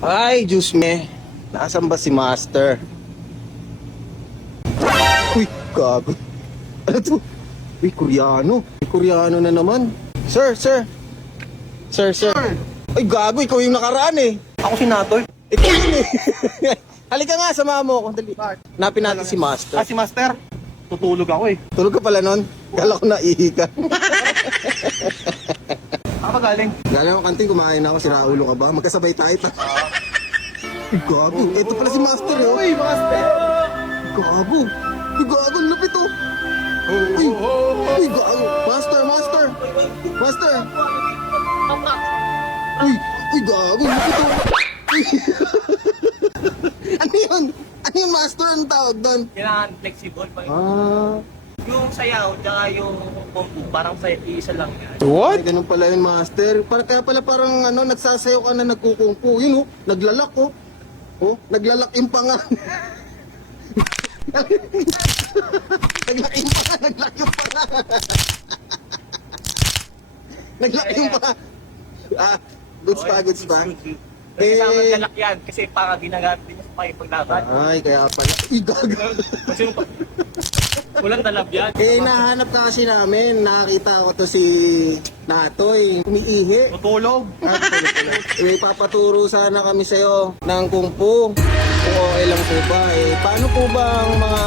Ay, Diyos me. Nasaan ba si Master? Uy, gago. Ano to? Uy, Koreano. Koreano na naman. Sir. Sir. Ay, gago. Ikaw yung nakaraan eh. Ako si Natoy. Ikaw yun eh. Halika nga, samahan mo ako. Dali. Hanapin natin si Master. Si Master. Tutulog ako eh. Tulog ka pala nun? Kala ko naihi ka. Ako galing. Galing ako kantin, kumain ako. Sira ulo ka ba? Magkasabay tayo. Ay, gago. Ito pala si Master eh. Uy, Master! Gago. Uy, gago. Ang lapit oh. Uy, gago. Master. Uy, gago. Ang lapit oh. Uy. Ano yun? Ano yung Master? Ang tawag doon? Kailangan flexible pa yun. Yung sayaw, tsaka yung kumpu, parang sa isa lang yan. What? Ay, ganun pala yung Master. Kaya pala parang nagsasayaw ka na nagkukungpu. Yun oh, naglalak oh. Oh, naglalak yung panga. Naglak yung panga. Naglak yung panga. Goods pa. Kailangan maglalak yan kasi para ginagamit din sa pakipaglaban. Ay, kaya pala. Uy, gaga. Kasi walang talab yan. Nahanap ka kasi namin. Nakakita ko to si Natoy. Umiihi. Tutulog. May papaturo sana kami sa'yo ng kung fu. Kung okay lang po ba. Paano po ba ang mga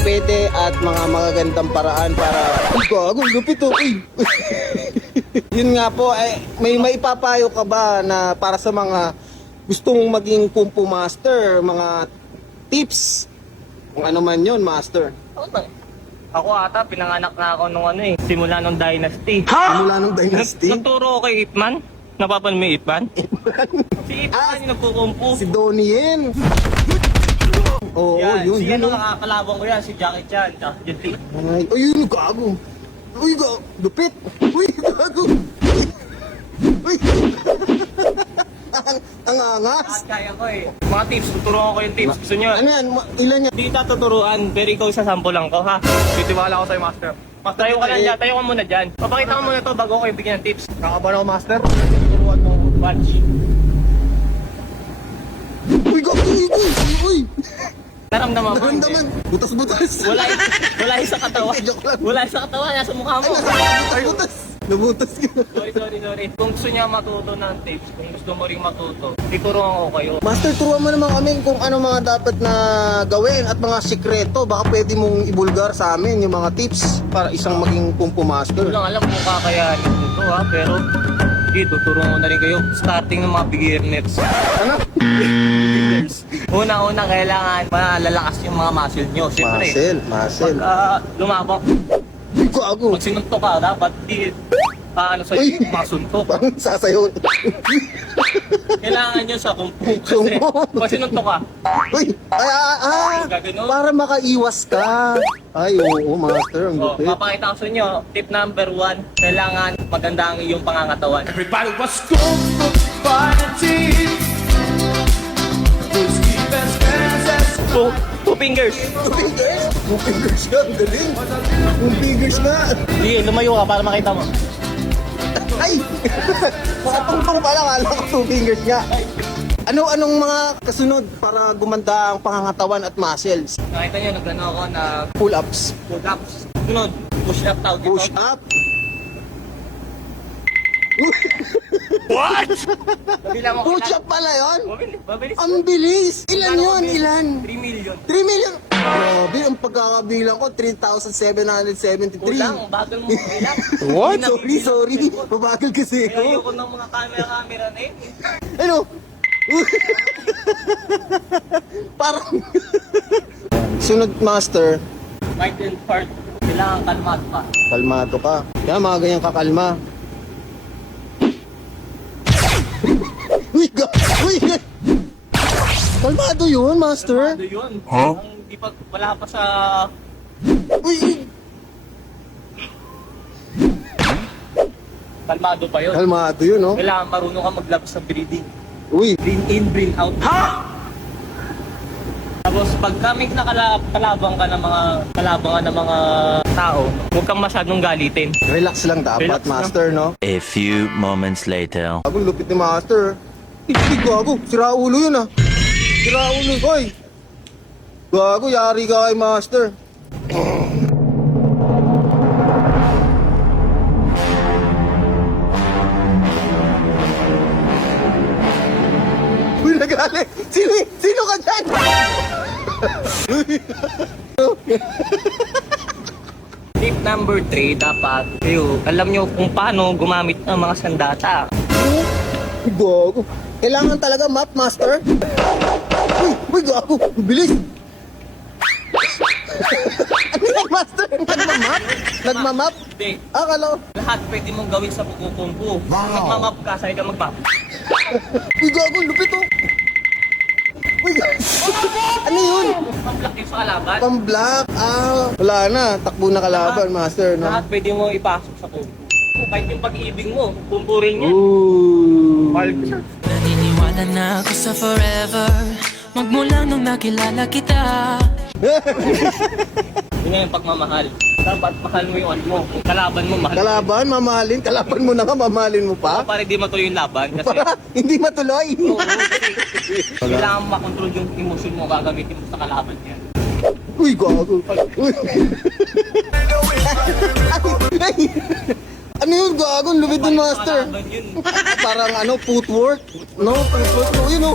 pwede at mga magagandang paraan para... Uy, gago, lupit oh. Uy. Yun nga po, may maipapayo ka ba na para sa mga gustong maging kung fu master, mga tips? Kung ano man yun, master. Ako ata, pinanganak na ako nung simula nung Dynasty. Simula nung Dynasty. Nagturo ko kay Ipman. Napapan mo yung Ipman? Si Ipman yung nagkukumpu. Si Donnie Yen. Oo, yun. Nakakalabang ko yan, si Jackie Chan, tsaka si Jet Li. Ay, yun, gago. Uy, gago. Lupit. Uy, gago. Uy. Ang angas. Lahat kaya ko eh. Mga tips, tuturuan ko yung tips. Gusto nyo? Ano yan? Ilan yan? Hindi kita tuturuan, pero ikaw sa sample lang ko ha. Titiwala ako sa'yo, Master. Tayo ka lang dyan, tayo ka muna dyan. Papakita ko muna to bago ko ibigyan ng tips. Kakabahan ako, Master. Tuturuan mo, watch. Uy, gago. Uy. Naramdaman mo. Naramdaman. Butas-butas. Wala yung sa katawan. Joke lang. Wala yung sa katawan, nasa mukha mo. Ay, butas. Nabutas ka. Sorry. Kung gusto niya matuto ng tips, kung gusto mo ring matuto, ituruan ko kayo. Master, turuan mo naman kami kung ano mga dapat na gawin at mga sikreto. Baka pwede mong ibulgar sa amin yung mga tips para isang maging kung fu master. Hindi ko lang alam kung kakayanin ko to ha, pero sige, tuturuan ko na rin kayo. Starting ng mga beginners. Ano? Una-una, kailangan malalakas yung mga muscle nyo. Siyempre, Muscle. pag lumabok, Uy, gago. pag sinuntok ka, dapat di Uy. masuntok. Parang sasayaw. Kailangan nyo sa kung fu. Kasi pag sinuntok ka, Uy! Gaganon. Para makaiwas ka. Ay, oo, master. Ang lupit. papakita ko sa inyo, tip number 1, kailangan maganda ang iyong pangangatawan. Everybody was going to find a team. Who's keeping fans? Two fingers. Two fingers nga, ang galing. Two fingers nga. Sige, lumayo ka para makita mo. Ay! Sa tungtong pa lang, alam ko two fingers nga. Anong mga kasunod para gumanda ang pangangatawan at muscles? Nakita nyo, nagano ako na Pull-ups. pull-ups. Sunod, push up tawag dito. Push up. What? Nabilang mo Push up pala yun? Mabilis. Ang bilis! Ilan yun? Ilan? 3 million. 3 million? Grabe, ang pagkakabilang ko, 3,773. Kulang, bagal mo bilang. What? Sorry. Mabagal kasi Kaya ako. ayoko ng mga camera na eh. Ano? Parang... Sunod, master. Mind and heart, kailangan kalmado ka. Kalmado ka. Kaya mga ganyan kakalma. Uy! Uy! Kalmado yun, master. Kalmado yun. Huh? Hindi pa, wala pa sa... Uy! Kalmado pa yun. Kalmado yun, no? Kailangan marunong ka maglabas ng breathing. Uy! Breathe in, breathe out. Ha? Tapos pagka may nakalabang ka ng mga tao, huwag kang masyadong galitin. Relax lang dapat, Relax lang. master, no? A few moments later. Bagong lupit ni master. Ay, gago. Sira ulo yun ah. Sira ulo. Hoy. Gago, yari ka kay Master. Uy, nagalit. Sino ka dyan? Tip number 3, dapat kayo, alam nyo kung paano gumamit ng mga sandata. Uy, gago. Kailangan talaga map, Master. Uy, gago. Bilis. Ano yan, Master? Nagmamap? Nagmamap? Hindi. Akala ko. Lahat pwede mong gawin sa pagkukumpu. Wow. Magmamap ka, sa'yo ka magmap. Uy, gago. Lupit oh. Uy, gago. Ano yun? Pamblock yung sa kalaban. Pang-black. Wala na. Takbo na kalaban, Master. No? Lahat pwede mo ipasok sa kumpu. Kahit yung pag-ibig mo, kumpu rin yan. Ooh. Mahal ko siya. Naniniwala na ako sa forever Magmula nung nakilala kita Yun nga yung pagmamahal. Dapat mahal mo yung ano mo. Yung kalaban mo, mahal mo. Kalaban, mamahalin. Kalaban mo na nga, mamahalin mo pa. Para di matuloy yung laban. Kasi, Para hindi matuloy. oo, kasi kailangan makontrol yung emotion mo gagamitin mo sa kalaban niya. Uy, gago. Uy. Ay, ano yun, gago? Lupit din, Master. Kalaban yun. Parang ano, footwork. No, footwork. No, yun, no.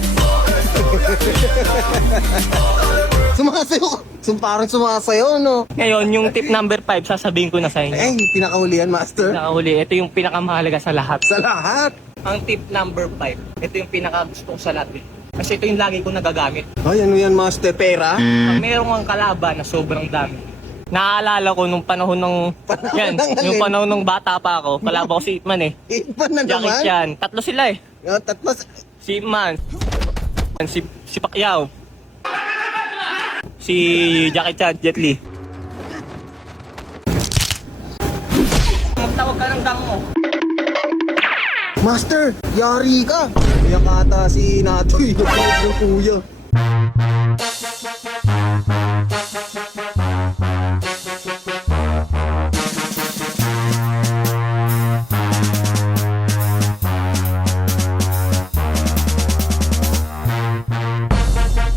Sumasayo. Parang sumasayo, no? Ngayon, yung tip number 5, sasabihin ko na sa inyo. Ay, pinakahulihan, Master. Nakahuli, ito yung pinakamahalaga sa lahat. Sa lahat. Ang tip number 5, ito yung pinakagusto ko sa lahat. Kasi ito yung lagi ko nagagamit. Ay, ano yan, Master? Pera? Pag mayroong kang kalaban na sobrang dami, naaalala ko nung panahon ng yan, ng alin? yung panahon ng bata pa ako, kalaban ko si Itman eh. Ipan na Jackie naman. Chan, tatlo sila eh. Tatlo. Si Itman, si Pacquiao, si Jackie Chan, Jet Li. Magtawag ka ng damo mo. Master, yari ka. Kaya kata si Natoy. Yung kuya.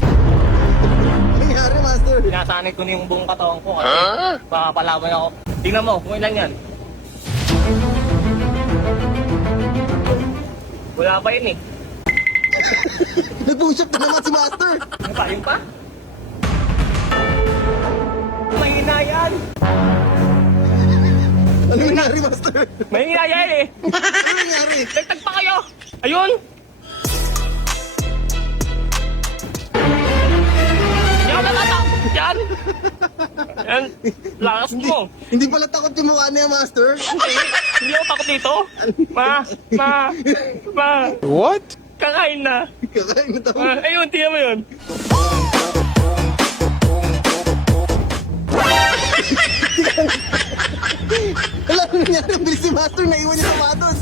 Ano nangyari, Master? Sinasanay ko na yung buong katawan ko kasi makapalaban ako. Tingnan mo, kung ilan yan. Wala pa yun eh. Nag-push up na naman si Master. Ano pa? Yung pa? Mahina yan! Ano nangyari, Master? Mahina yan eh! Ano nangyari? Dagdag pa kayo! Ayun! Yan na lang! Yan! Yan! Lakas mo! Hindi pala takot yung mukha niya, Master. Hindi ako takot dito! Ma! What? Kakain na! Kakain na tayo. Ayun, tiyan mo yun! Wala, ano nangyari? Ang bilis si Master. Naiwan niya sapatos.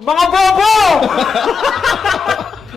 Mga bobo!